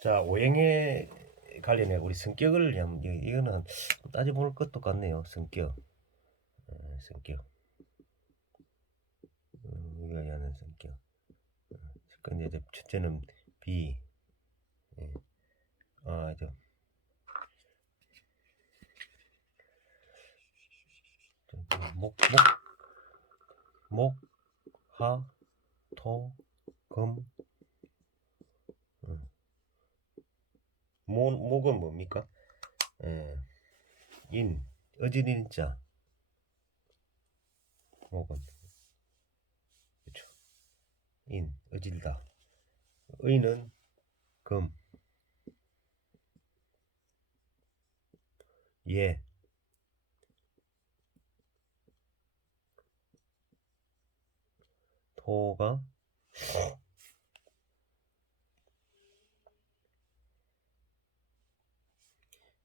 자, 오행에 관련해 우리 성격을 이거는 따져볼 것도 같네요. 성격, 성격, 이거 하는 성격. 근데 이제 첫째는 비, 예. 아, 저, 목, 목, 하, 토, 금. 목은 뭡니까? 예, 인, 어진인자. 목은 그렇죠. 인, 어질다. 의는 금, 예, 토가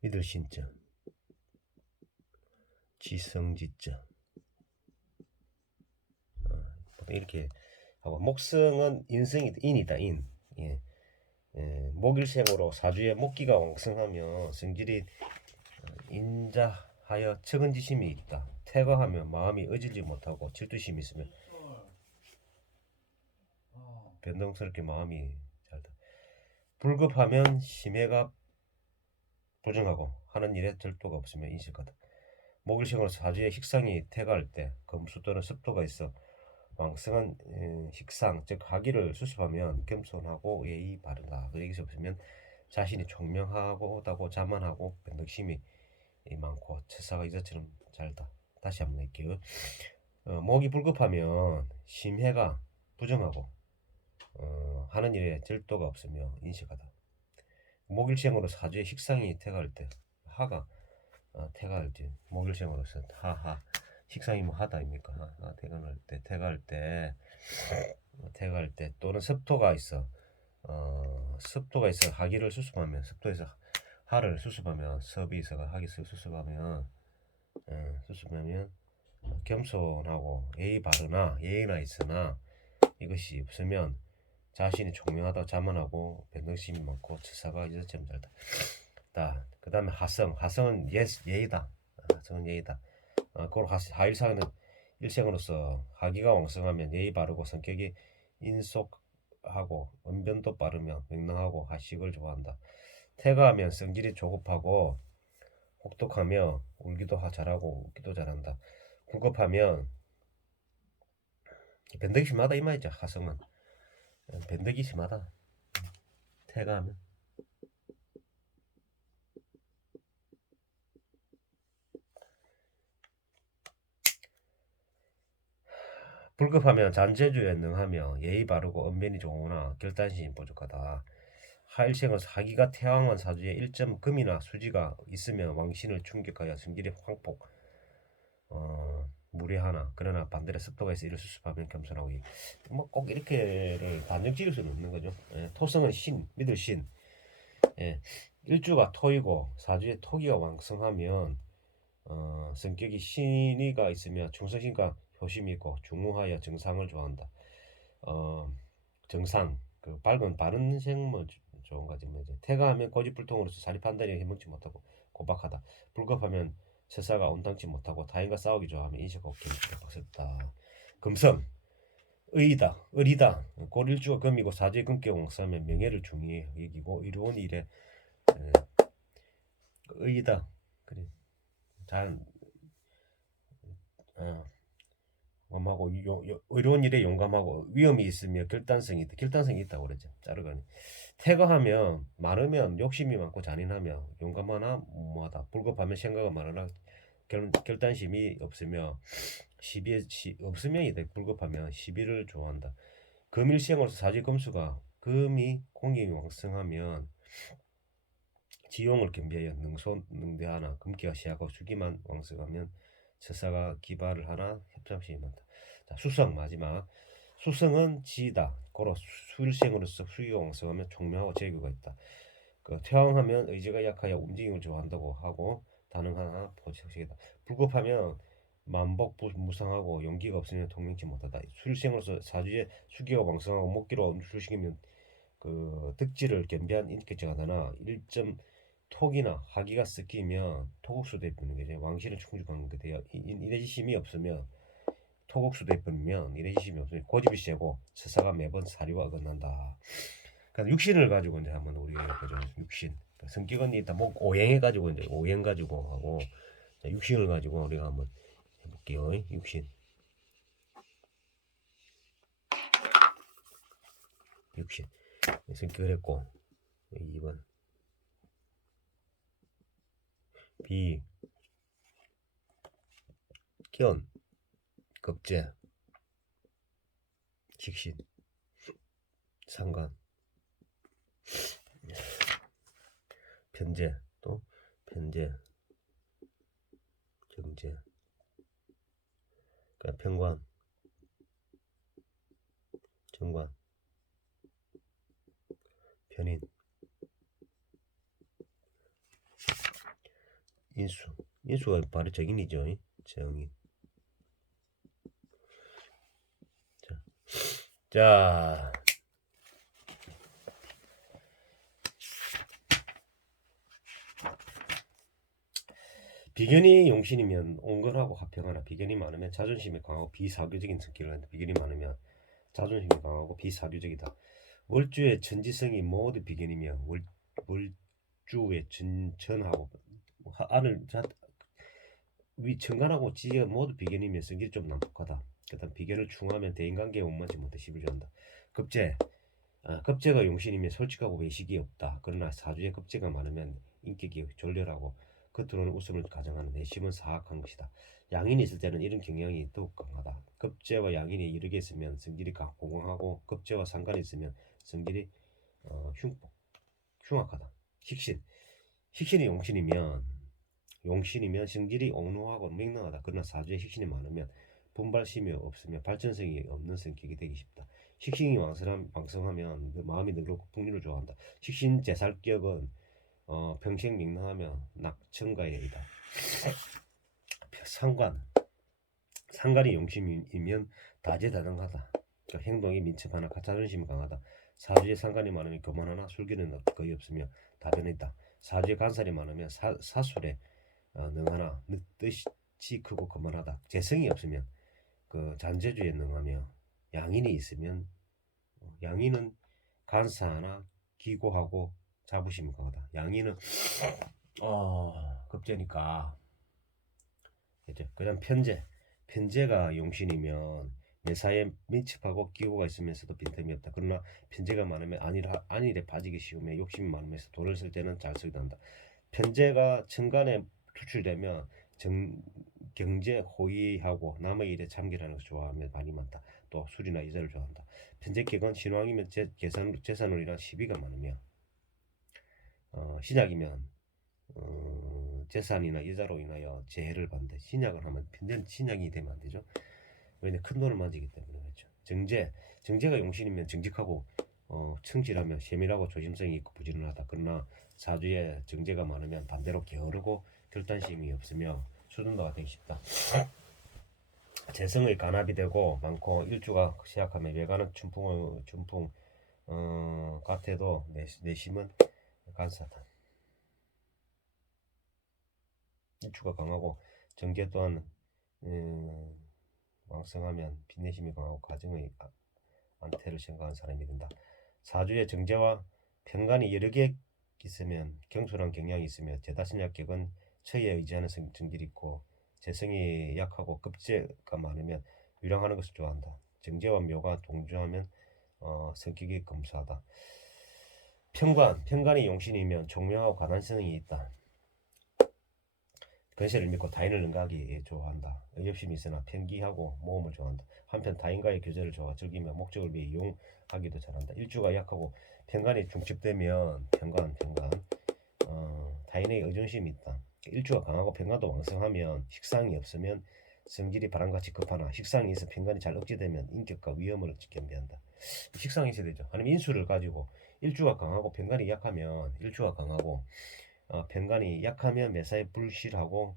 믿을 신자, 지성지자. 이렇게 하고 목성은 인이다 인. 예. 목일생으로 사주에 목기가 왕성하며 성질이 인자하여 측은지심이 있다. 퇴거하면 마음이 어질지 못하고 질투심이 있으면 변동스럽게 마음이 잘다. 불급하면 심해가 부정하고 하는 일에 절도가 없으며 인실하다. 목일생으로 사주에 식상이 퇴거할 때 금수 또는 습도가 있어 왕성한 식상 즉 하기를 수습하면 겸손하고 예의 바르다. 여기서 보시면 자신이 총명하고다고 자만하고 변덕심이 많고 처사가 이자처럼 잘다. 다시 한번 할게요. 목이 불급하면 심해가 부정하고 하는 일에 절도가 없으며 인식하다. 목일생으로 사주의 식상이 퇴가할 때 하가 퇴가할 때 목일생으로서 하하 식상이 뭐 하다입니까? 퇴가할 때 또는 습토가 있어 습토가 있어 하기를 수습하면 습토에서 하를 수습하면 섭이 있어가 하기를 수습하면 겸손하고 예의 바르나 예의나 있으나 이것이 없으면 자신이 총명하다 자만하고 변덕심이 많고 처사가 이처럼 잘다. 그 다음에 하성은 예의다. 하성은 예의다. 그걸 하일사는 일생으로서 하기가 왕성하면 예의 바르고 성격이 인속하고 언변도 빠르며 명랑하고 하식을 좋아한다. 태가하면 성질이 조급하고 혹독하며 울기도 잘하고 웃기도 잘한다. 굴급하면 변덕이 심하다 이 말이죠. 하성은 변덕이 심하다. 태가하면 불급하면 잔재주에 능하며 예의 바르고 언변이 좋으나 결단심이 부족하다. 하일생은 사기가 태왕한 사주에 1점 금이나 수지가 있으면 왕신을 충격하여 성질이 황폭 무례하나 그러나 반대로 습도가 있어 이를 수습하면 겸손하고 뭐꼭 이렇게를 단정 지을 수는 없는 거죠. 토성은 신 믿을 신. 일주가 토이고 사주에 토기가 왕성하면 성격이 신이가 있으며 충성심과 효심이 있고 중후하여 정상을 좋아한다. 정상 그 밝은 바른 생물 좋은 거지 뭐 이제 태가하면 고집불통으로서 자리 판단이 해먹지 못하고 고박하다. 불급하면 세사가 온당치 못하고 타인과 싸우기 좋아하면 인식 없게 박스다. 금성 의이다 의리다 고일주가 금이고 사주의 금께 왕성하면 명예를 중요히 여기고 이루온 일에 의이다 그래 잘 용감하고 어려운 일에 용감하고 위험이 있으며 결단성이 있다고 그러죠. 자르가니 태거하면 많으면 욕심이 많고 잔인하며 용감하나 무모하다. 불급하면 생각은 많으나 결단심이 없으며 없으면 이돼. 불급하면 시비를 좋아한다. 금일생으로서 사지 금수가 금이 공경이 왕성하면 지용을 겸비하여 능소능대하나 금기가 시하고 수기만 왕성하면 처사가 기발을 하나 협잡심이 많다. 자, 수성 마지막 수성은 지다. 고로 수일생으로서 수기가 왕성하면 총명하고 재규가 있다. 그 태왕하면 의지가 약하여 움직임을 좋아한다고 하고 다능하나 포식이다. 불급하면 만복무상하고 용기가 없으면 통명치 못하다. 수일생으로서 사주에 수기가 왕성하고 목기로 수식이면 그 득지를 겸비한 인격자가 나나 1점 톡이나 하기가 섞이면 토국수 돼버리는 거죠. 왕실은 충족한 게 돼요. 이래지심이 없으면 토국수 돼버리면 이래지심이 없으면 고집이 세고 서사가 매번 사리와 어긋난다. 그러니까 육신을 가지고 이제 한번 우리가 보죠. 육신. 그러니까 성격은 일단 뭐 오행해 가지고 이제 오행 가지고 하고 자, 육신을 가지고 우리가 한번 해볼게요. 육신. 육신. 성격을 했고 2번 비 견 겁재 직신 상관 편재 또 편재 정재 그러니까 편관 정관 편인 인수 인수가 바로 정인이죠. 정인. 자 비견이 용신이면 온건하고 합평하나 비견이 많으면 자존심이 강하고 비사교적인 성격을 한다. 비견이 많으면 자존심이 강하고 비사교적이다. 월주의 천지성이 모두 비견이며 월주의 전하고 안을 위 천간하고 지가 모두 비견이며 성질이 좀 난폭하다. 그다음 비견을 충하면 대인관계에 원만치 못해 시비를 한다. 급제 급제가 용신이면 솔직하고 외식이 없다. 그러나 사주에 급제가 많으면 인격이 졸렬하고 겉으로는 웃음을 가정하는 내심은 사악한 것이다. 양인이 있을 때는 이런 경향이 더욱 강하다. 급제와 양인이 이르게 있으면 성질이 공공하고 급제와 상관이 있으면 성질이 흉악하다. 식신이 용신이면 성질이 옹노하고 맹랑하다. 그러나 사주에 식신이 많으면 분발심이 없으며 발전성이 없는 성격이 되기 쉽다. 식신이 왕성하면 마음이 늘고 풍류를 좋아한다. 식신 제살격은 평생 맹랑하며 낙천가의 이다. 상관이 용신이면 다재다능하다. 그러니까 행동이 민첩하나 자존심이 강하다. 사주에 상관이 많으면 교만하나 술기는 거의 없으며 다변했다. 사주에 간살이 많으면 사술에 능하나 뜻이 크고 거만하다. 재성이 없으면 그 잔재주에 능하며 양인이 있으면 양인은 간사하나 기고하고 자부심이 강하다. 양인은 급제니까 이제 그다음 편재가 용신이면 매사에 민첩하고 기고가 있으면서도 빈틈이 없다. 그러나 편재가 많으면 안일에 빠지기 쉬우며 욕심이 많으면서 돈을 쓸 때는 잘 쓰기도 한다. 편재가 천간에 투출되면 경제 호의하고 남의 일에 참견하는 것을 좋아하며 많이 많다. 또 술이나 이자를 좋아한다. 편재격은 신왕이면 재산운이나 시비가 많으며 신약이면 재산이나 이자로 인하여 재해를 받는데 신약을 하면 편재는 신약이 되면 안 되죠. 왜냐 큰 돈을 만지기 때문에 그렇죠. 정제가 용신이면 정직하고 청실하며 세밀하고 조심성이 있고 부지런하다. 그러나 사주에 정제가 많으면 반대로 게으르고 결단심이 없으며 수둔도가 되기 쉽다. 재성의 간합이 되고 많고 일주가 시약하면 외관은 춘풍 같아도 내심은 간사다. 일주가 강하고 정제 또한 왕성하면 빈내심이 강하고 가정의 안태를 생각하는 사람이 된다. 사주의 정제와 편간이 여러 개 있으면 경솔한 경향이 있으며 제다신약격은 처에 의지하는 성질이 있고 재성이 약하고 급제가 많으면 유랑하는 것을 좋아한다. 정제와 묘가 동조하면 성격이 검소하다. 편간이 용신이면 종명하고 가난성이 있다. 근세를 믿고 타인을 능가하기 좋아한다. 의협심이 있으나 편기하고 모험을 좋아한다. 한편 타인과의 교제를 좋아 즐기며 목적을 위해 이용하기도 잘한다. 일주가 약하고 편간이 중첩되면 편간 타인의 의존심이 있다. 일주가 강하고 편간도 왕성하면 식상이 없으면 성질이 바람같이 급하나 식상이 있어 편간이 잘 억제되면 인격과 위험을 겸비한다. 식상이 있어야 되죠. 아니면 인수를 가지고 일주가 강하고 편간이 약하면 편간이 약하면 매사에 불실하고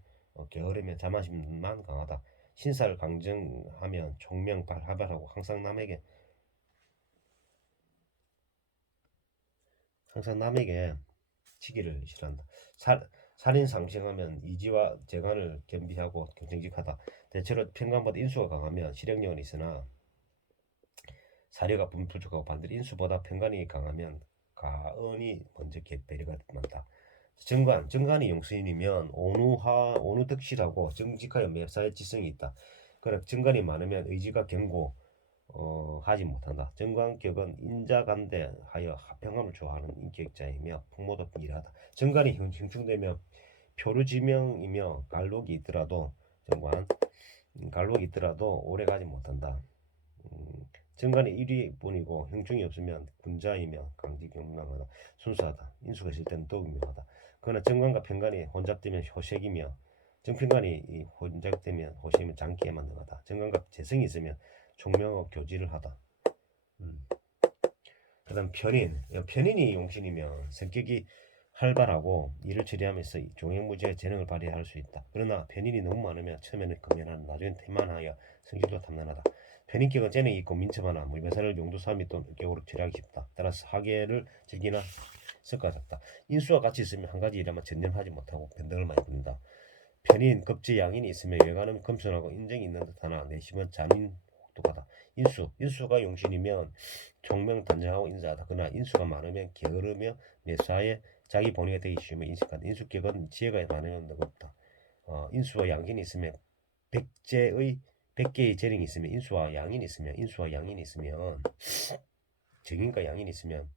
게으르면 자만심만 강하다. 신사를 강정하면 총명발하발하고 항상 남에게 항상 남에게 치기를 싫어한다. 살인 상승하면 이지와 재간을 겸비하고 정직하다. 대체로 평간보다 인수가 강하면 실행력은 있으나 사려가 부족하고 반대로 인수보다 편간이 강하면 가언이 먼저 배려가 많다. 정관이 용수인이면 온우덕실하고 정직하여 맵사의 지성이 있다. 그러나 정관이 많으면 의지가 견고 하지 못한다. 정관격은 인자간대하여 합평함을 좋아하는 인격자이며 풍모도 일하다. 정관이 형충되면 표류지명이며 갈록이 있더라도 갈록이 있더라도 오래 가지 못한다. 정관이 1위뿐이고 형충이 없으면 군자이며 강직경망하다. 순수하다. 인수가 있을 때는 더욱 묘하다. 그러나 정관과 편관이 혼잡되면 호색이며 정편관이 혼잡되면 호색이면 장기에 만능하다. 정관과 재성이 있으면 총명하고 교지를 하다. 그 다음 편인이 용신이면 성격이 활발하고 일을 처리하면서 종횡무진의 재능을 발휘할 수 있다. 그러나 편인이 너무 많으면 처음에는 금연하는 나중엔 태만하여 성질도 탐난하다. 편인격은 재능이 있고 민첩하나 물매사를 용도삼이 또는 격으로 처리하기 쉽다. 따라서 하계를 즐기나 성과가 작다. 인수와 같이 있으면 한 가지 일에만 전념하지 못하고 변덕을 많이 부린다. 편인, 급제, 양인이 있으면 외관은 겸손하고 인정이 있는 듯하나 내심은 잔인 혹독하다. 인수가 용신이면 총명 단정하고 인자하다. 그러나 인수가 많으면 게으르며 매사에 자기 본의가 되기 쉬우며 인식한다. 인수격은 지혜가 많으면 너겁다. 인수와 양인이 있으면 백개의 재능이 있으면 인수와 양인이 있으면 정인과 양인이 있으면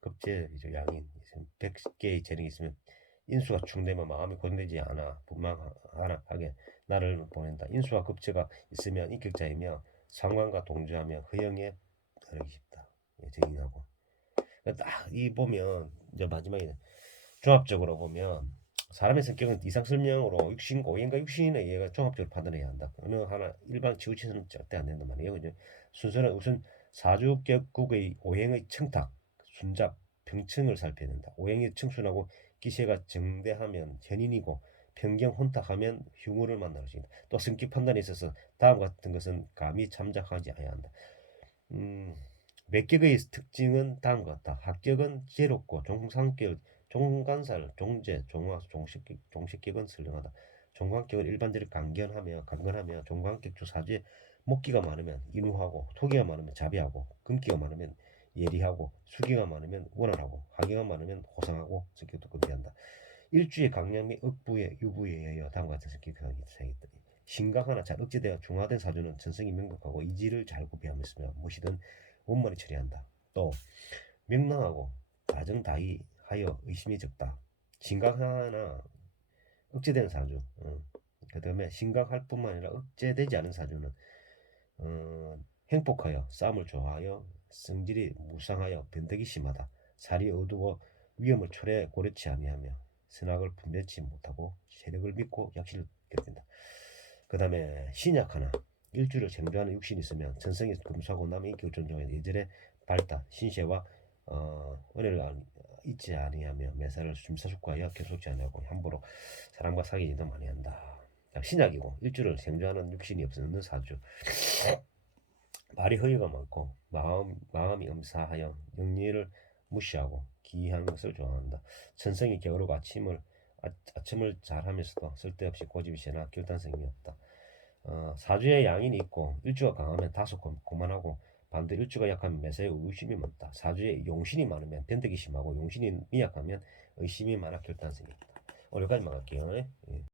급제이죠. 양인 있으면 100개의 재능이 있으면 인수가 충되면 마음이 고정되지 않아 분망하게 나를 보낸다. 인수와 급제가 있으면 인격자이며 상관과 동조하며 허영에 다르기 쉽다. 정인하고 딱 이 보면 이제 마지막에 종합적으로 보면 사람의 성격은 이상설명으로 육신 오행과 육신의 이해가 종합적으로 판단해야 한다. 어느 하나 일반 치우치는 절대 안 된단 말이에요. 그죠? 순서는 우선 사주격국의 오행의 청탁, 순잡, 병층을 살펴야 된다. 오행이 청순하고 기세가 정대하면 현인이고 편경 혼탁하면 흉우를 만날 수 있다. 또 성격 판단에 있어서 다음 같은 것은 감히 참작하지 않아야 한다. 매격의 특징은 다음과 같다. 합격은 지혜롭고 종상격, 종간살, 종제, 종화, 종식격은 선량하다. 종관격은 일반적으로 강건하며 종관격 주 사주에 목기가 많으면 인후하고 토기가 많으면 자비하고 금기가 많으면 예리하고 수기가 많으면 원활하고 하기가 많으면 호상하고 성격도 급비한다. 일주의 강약 및 억부의 유부에 의하여 다음과 같은 성격이 생겼다. 심각하나 잘 억제되어 중화된 사주는 전성이 명백하고 이지를 잘 구비하며 있으며 무엇이든 원만히 처리한다. 또 명랑하고 다정다의하여 의심이 적다. 심각하나 억제되는 사주, 그 다음에 심각할 뿐만 아니라 억제되지 않은 사주는 행복하여 싸움을 좋아하여 성질이 무상하여 변덕이 심하다. 살이 어두워 위험을 초래 고려치 아니하며 선악을 분별치 못하고 세력을 믿고 약실을 겪는다. 그 다음에 신약하나 일주를 쟁조하는 육신이 있으면 전성이 금수하고 남의 인격을 존중하여 예절에 밝다. 신세와 은혜를 잊지 아니하며 매사를 심사숙고하여 결속지 아니하고 함부로 사람과 사귀지도 많이 한다. 신약이고 일주를 쟁조하는 육신이 없는 사주. 말이 허위가 많고 마음이 엄사하여 영리를 무시하고 기이한 것을 좋아한다. 천성이 게으르고 아침을 잘하면서도 쓸데없이 고집이 세나 결단성이 없다. 사주에 양인이 있고 일주가 강하면 다소 고만하고 반대로 일주가 약하면 매사에 의심이 많다. 사주에 용신이 많으면 변덕이 심하고 용신이 미약하면 의심이 많아 결단성이 있다. 오늘 여기까지만 할게요.